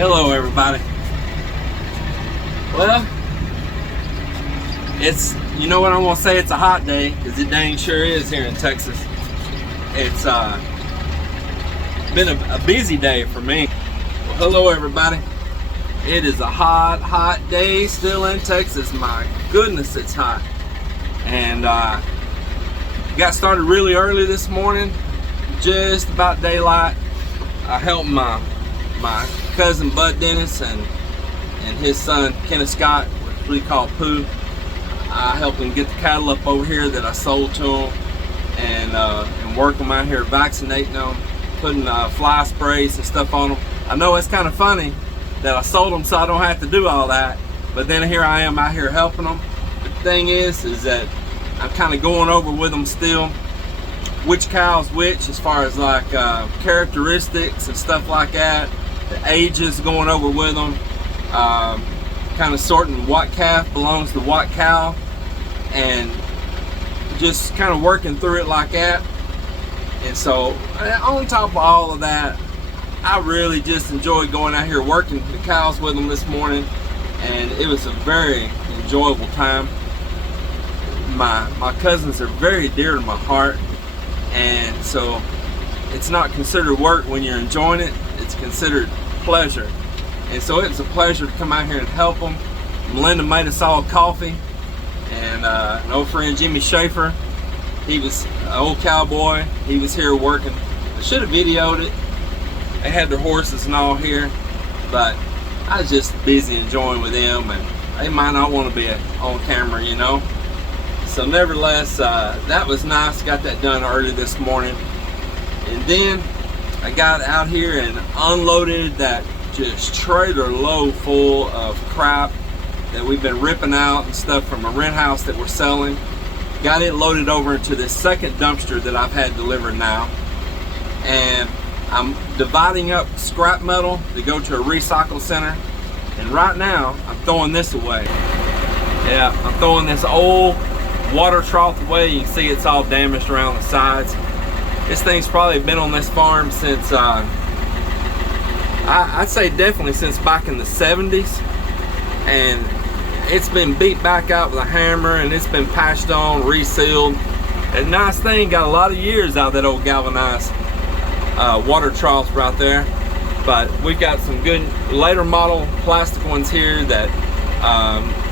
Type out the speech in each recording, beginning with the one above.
Hello everybody. Well, it's, you know what I'm gonna say, it's a hot day, because it dang sure is here in Texas. It's been a busy day for me. Well, hello everybody. It is a hot day still in Texas. My goodness, it's hot. And got started really early this morning, just about daylight. I helped my cousin Bud Dennis and his son Kenneth Scott, which we call Pooh. I helped them get the cattle up over here that I sold to them, and work them out here vaccinating them, putting fly sprays and stuff on them. I know it's kind of funny that I sold them so I don't have to do all that, but then here I am out here helping them. The thing is that I'm kind of going over with them still which cow's which, as far as like characteristics and stuff like that, the ages, going over with them, kind of sorting what calf belongs to what cow, and just kind of working through it like that. And so on top of all of that, I really just enjoyed going out here working the cows with them this morning, and it was a very enjoyable time. My cousins are very dear to my heart, and so it's not considered work when you're enjoying it. It's considered pleasure. And so it's a pleasure to come out here and help them. Melinda made us all coffee, and an old friend Jimmy Schaefer, he was an old cowboy, he was here working. I should have videoed it. They had their horses and all here, but I was just busy enjoying with them, and they might not want to be on camera, you know. So nevertheless, that was nice. Got that done early this morning. And then I got out here and unloaded that just trailer load full of crap that we've been ripping out and stuff from a rent house that we're selling. Got it loaded over into this second dumpster that I've had delivered now. And I'm dividing up scrap metal to go to a recycle center. And right now, I'm throwing this away. Yeah, I'm throwing this old water trough away. You can see it's all damaged around the sides. This thing's probably been on this farm since, I'd say definitely since back in the 70s. And it's been beat back out with a hammer, and it's been patched on, resealed. And nice thing, got a lot of years out of that old galvanized water troughs right there. But we've got some good later model plastic ones here that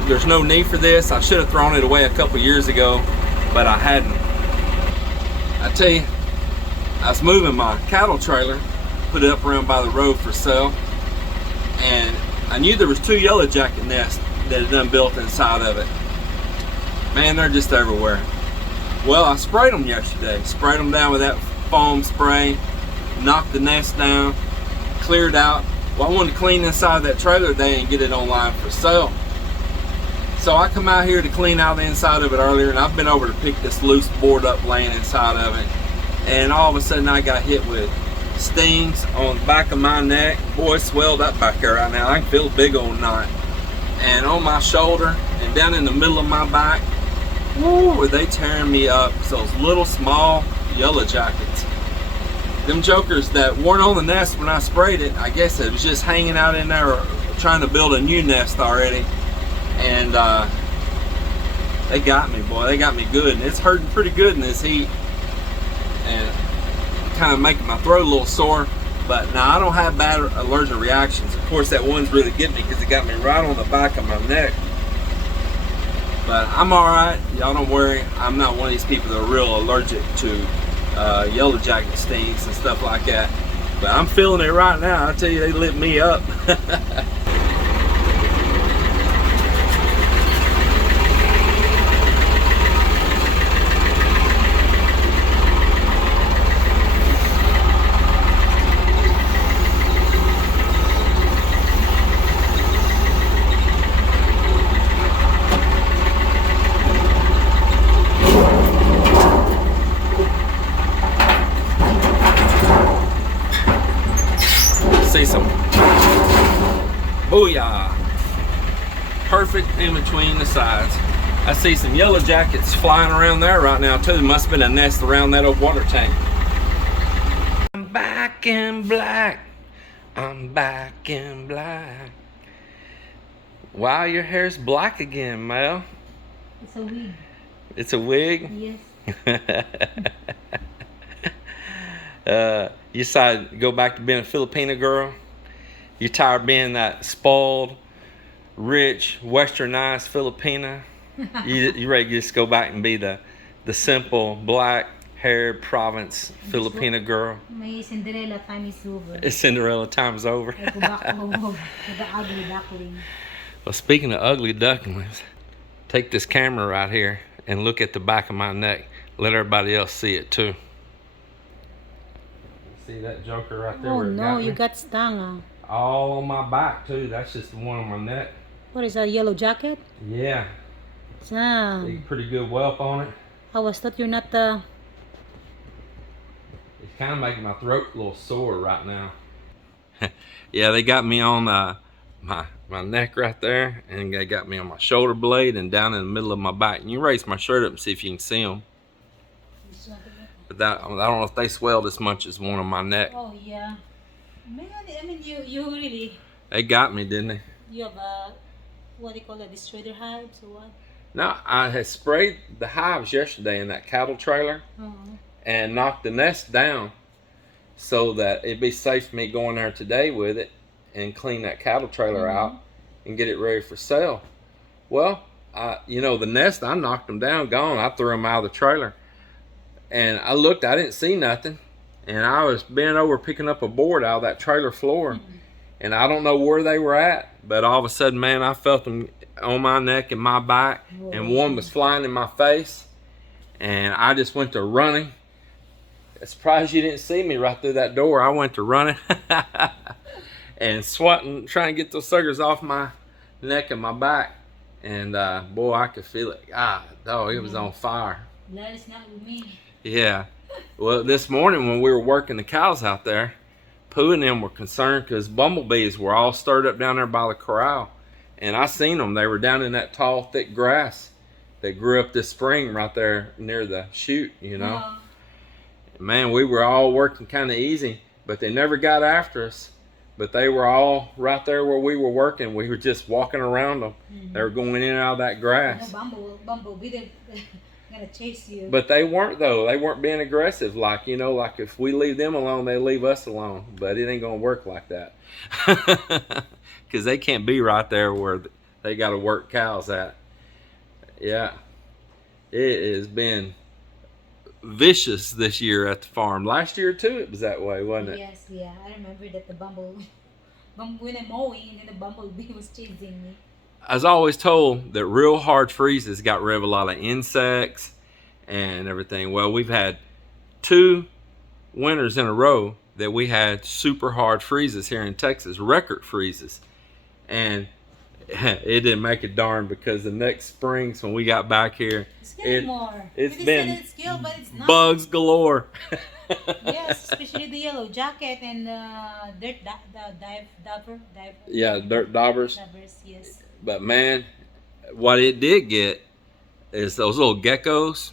there's no need for this. I should have thrown it away a couple years ago, but I hadn't. I tell you, I was moving my cattle trailer, put it up around by the road for sale, and I knew there was 2 yellow jacket nests that had done built inside of it. Man, they're just everywhere. Well, I sprayed them yesterday. Sprayed them down with that foam spray, knocked the nest down, cleared out. Well, I wanted to clean inside of that trailer today and get it online for sale. So I come out here to clean out the inside of it earlier, and I've been over to pick this loose board up laying inside of it, and all of a sudden I got hit with stings on the back of my neck. Boy, it's swelled up back there right now. I can feel a big old knot. And on my shoulder and down in the middle of my back, woo, were they tearing me up. So those little small yellow jackets. Them jokers that weren't on the nest when I sprayed it, I guess it was just hanging out in there trying to build a new nest already. And they got me, boy. They got me good, and it's hurting pretty good in this heat, and kind of making my throat a little sore. But now I don't have bad allergic reactions. Of course, that one's really getting me because it got me right on the back of my neck. But I'm all right. Y'all don't worry. I'm not one of these people that are real allergic to yellow jacket stings and stuff like that. But I'm feeling it right now. I tell you, they lit me up. See some booyah, perfect in between the sides. I see some yellow jackets flying around there right now too. There must have been a nest around that old water tank. I'm back in black. I'm back in black. Wow, your hair's black again, Mel. It's a wig. It's a wig? Yes. You decided to go back to being a Filipina girl? You tired of being that spoiled, rich, westernized Filipina? You ready to just go back and be the simple, black-haired province Filipina girl? My Cinderella time is over. It's Cinderella time's over. I go back home to the ugly duckling. Well, speaking of ugly ducklings, take this camera right here and look at the back of my neck. Let everybody else see it too. See that joker right there? Oh where it no, got you me? got stung. All on my back too. That's just the one on my neck. What is that, yellow jacket? Yeah, pretty good whelp on it. I was thought you're not It's kind of making my throat a little sore right now. Yeah, they got me on my neck right there, and they got me on my shoulder blade and down in the middle of my back. And you raise my shirt up and see if you can see them. But I don't know if they swelled as much as one on my neck. Oh yeah. Man, I mean you really. They got me, didn't they? You have a, what do you call it, destroyer hives or what? No, I had sprayed the hives yesterday in that cattle trailer and knocked the nest down so that it'd be safe for me going there today with it and clean that cattle trailer out and get it ready for sale. Well, the nest, I knocked them down, gone. I threw them out of the trailer. And I looked, I didn't see nothing. And I was bent over picking up a board out of that trailer floor. And I don't know where they were at, but all of a sudden, man, I felt them on my neck and my back. Whoa. And one was flying in my face. And I just went to running. Surprised you didn't see me right through that door. I went to running and swatting, trying to get those suckers off my neck and my back. And boy, I could feel it. It was on fire. That is not with me. Yeah. Well, this morning when we were working the cows out there, Pooh and them were concerned because bumblebees were all stirred up down there by the corral. And I seen them. They were down in that tall, thick grass that grew up this spring right there near the chute, Man, we were all working kind of easy, but they never got after us. But they were all right there where we were working. We were just walking around them. They were going in and out of that grass. No, bumblebee, they're gonna chase you. But they weren't though. They weren't being aggressive. Like if we leave them alone, they leave us alone. But it ain't gonna work like that. Because they can't be right there where they got to work cows at. Yeah, it has been vicious this year at the farm. Last year too, it was that way, wasn't it? Yes, yeah. I remember that the when I'm mowing, and the bumblebee was chasing me. I was always told that real hard freezes got rid of a lot of insects and everything. Well, we've had 2 winters in a row that we had super hard freezes here in Texas, record freezes. And it didn't make a darn because the next springs when we got back here, it's getting more. It's been it's killed, but it's not. Bugs galore. Yes, especially the yellow jacket and dirt dauber. Yeah, dirt daubers. Daubers, yes. But man, what it did get is those little geckos.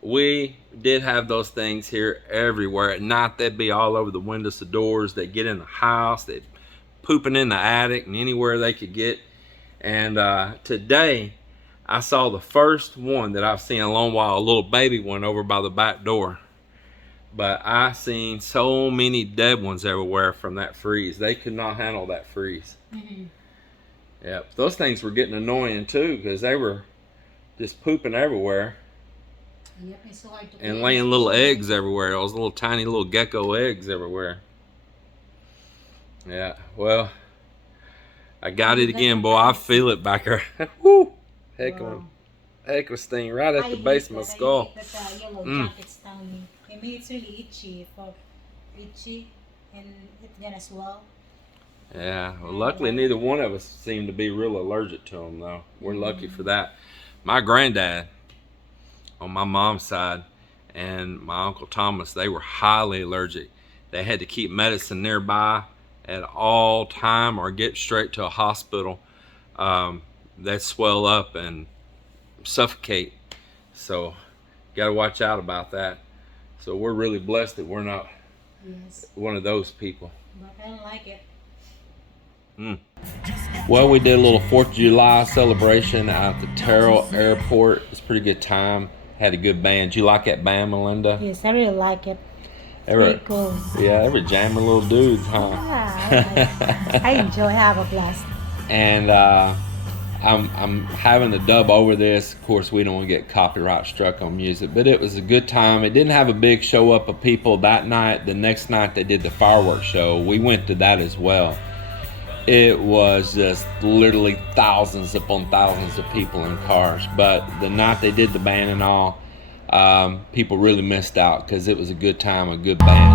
We did have those things here everywhere. At night, they'd be all over the windows, the doors. They'd get in the house. They'd pooping in the attic and anywhere they could get. And today, I saw the first one that I've seen in a long while, a little baby one over by the back door. But I seen so many dead ones everywhere from that freeze. They could not handle that freeze. Yeah, those things were getting annoying too because they were just pooping everywhere. Yep, it's so hard to and laying little eggs everywhere. Those little tiny little gecko eggs everywhere. Yeah, well, I got it again, boy. I feel it back there. Woo! Heck of a sting right at the base of my skull. I hate that yellow jacket stung me. I mean, it's really itchy, and it's gonna swell. Yeah, well, luckily neither one of us seem to be real allergic to them, though. We're lucky for that. My granddad, on my mom's side, and my Uncle Thomas, they were highly allergic. They had to keep medicine nearby at all time or get straight to a hospital. They'd swell up and suffocate. So, got to watch out about that. So we're really blessed that we're not Yes, one of those people. but I don't like it. Well, we did a little 4th of July celebration out at the Terrell Airport. It's a pretty good time. Had a good band. Do you like that band, Melinda? Yes, I really like it. They were, Pretty cool. yeah, they were jamming little dudes, huh? Yeah, I enjoy, have a blast. And I'm having to dub over this. Of course, we don't want to get copyright struck on music, but it was a good time. It didn't have a big show up of people that night. The next night they did the fireworks show. We went to that as well. It was just literally thousands upon thousands of people in cars. But the night they did the band and all, people really missed out because it was a good time, a good band,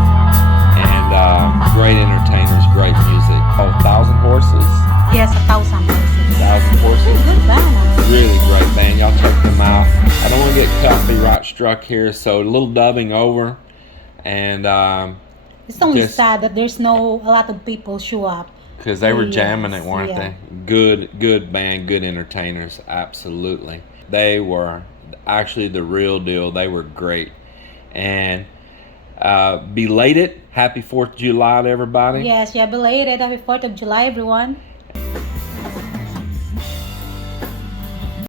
and great entertainers, great music. Oh, 1,000 horses. Yes, 1,000 horses. 1,000 horses. Good band. Really great band. Y'all check them out. I don't want to get copyright struck here, so a little dubbing over. And It's only just sad that there's a lot of people show up. because they were Yes, jamming it, weren't yeah. they? Good band, good entertainers. Absolutely. They were actually the real deal. They were great. And belated, happy 4th of July to everybody. Yes, yeah, belated. Happy 4th of July, everyone.